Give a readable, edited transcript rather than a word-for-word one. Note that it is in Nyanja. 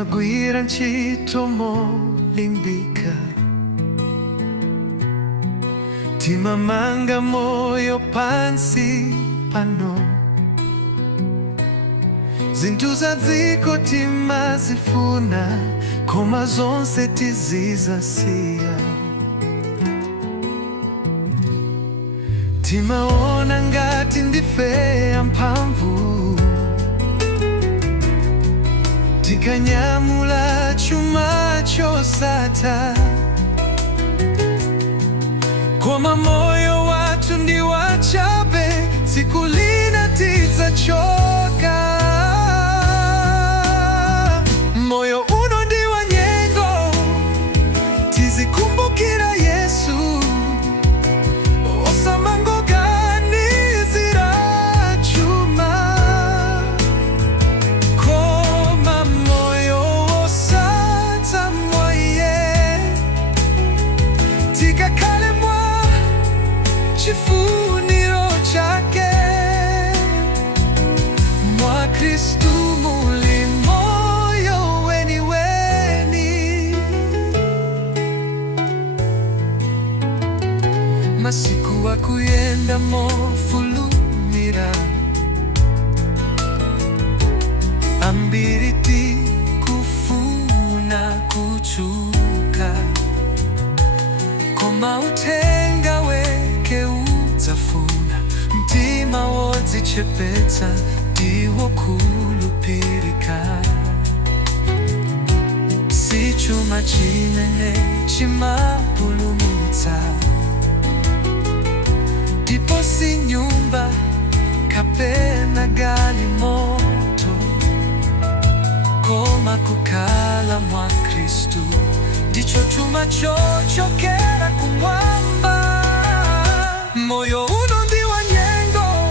timagwira ntchito molimbika, timamanga moyo pansi pano. Zinthu za dziko timazifuna, koma zonse tizizasiya. Timaona ngati ndife amphamvu, tikanyamula chuma chosatha, koma moyo wathu ndi wachabe, tsiku lina tidzachoka. Moyo uno ndi wa nyengo, tizikumbukira Yesu, osamangoganizira chuma, koma moyo wosatha mwa Iye, tikakhale mwa chifuniro chake. Mwa Kristu muli moyo weniweni. Masiku akuyenda mofulumira, ambiri tikufuna kuchuka, koma uthenga wake udzafuna mtima wodzichepetsa ndiwo khulupirika. Si chuma chinene chimapulumutsa, ndipo si nyumba kapena galimoto, koma kukhala mwa Kristu ndicho chuma chochokera kumwamba. Moyo uno ndi wa nyengo,